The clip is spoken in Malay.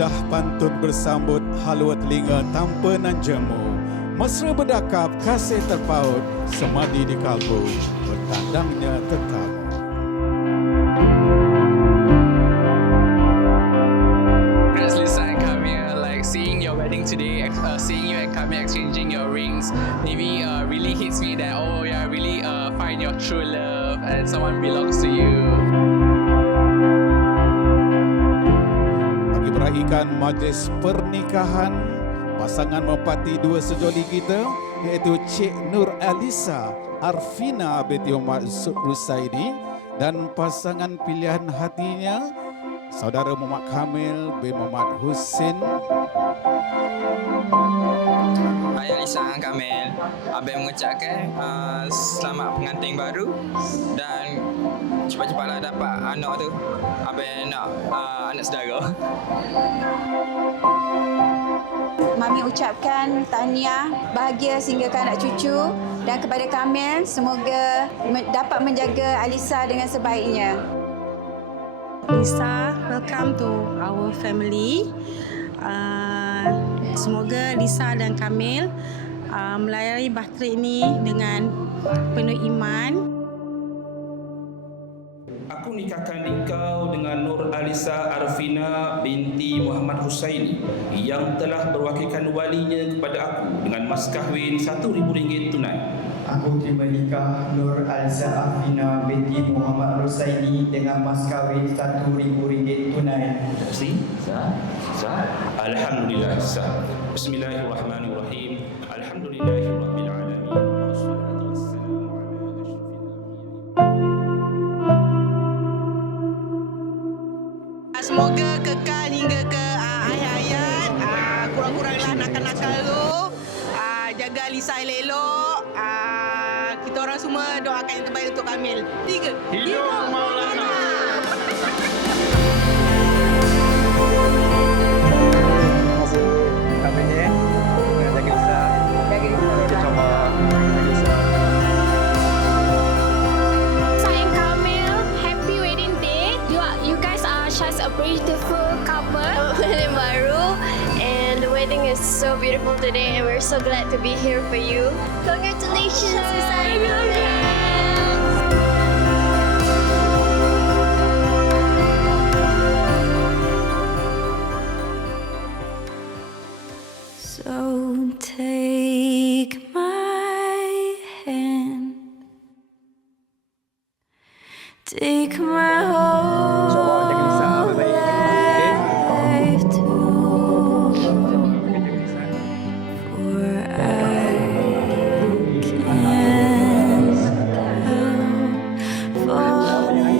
Indah pantun bersambut halua telinga tanpa nan jemu. Mesra berdakap kasih terpaut, semadi di kalbu, bertandangnya tetamu. Congrats Lisa and Kamil, like seeing your wedding today, seeing you and Kamil exchanging your rings, maybe really hits me that, oh yeah, really find your true love and someone belongs to you. Bagi meraihkan majlis pernikahan pasangan merpati dua sejoli kita, iaitu Cik Nur Alisa Arfina binti Muhammad Rusaidi dan pasangan pilihan hatinya Saudara Muhammad Kamil bin Muhammad Husin. Hai Alisa dan Kamil, Abang mengucapkan selamat pengantin baru dan cepat-cepatlah dapat anak tu. Abang nak anak saudara. Mami ucapkan tahniah bahagia sehingga anak cucu, dan kepada Kamil semoga dapat menjaga Alisa dengan sebaiknya. Lisa, welcome to our family. Semoga Lisa dan Kamil melayari bahtera ini dengan penuh iman. Aku nikahkan engkau dengan Nur Alisa Arfina binti Muhammad Husaini yang telah berwakilkan walinya kepada aku dengan mas kahwin RM1,000 tunai. Aku terima nikah Nur Alisa Arfina binti Muhammad Husaini dengan mas kahwin RM1,000 tunai. Sah? Alhamdulillah sah. Bismillahirrahmanirrahim. Alhamdulillahirabbil alamin. Wassalatu wassalamu ala asyrafil anbiya. Semoga kekal hingga ke akhir hayat. Kurang-kuranglah nakal-nakal tu. Jaga Lisa elok. Kita orang semua doakan yang terbaik untuk Kamil. 3. Hidup Maulana. Sayang Kamil, happy wedding day. You guys are such a beautiful couple. Wedding baru, and the wedding is so beautiful today, and we're so glad to be here for you. Congratulations, Kamil. So take my hand, take my whole life too, for I can't help falling.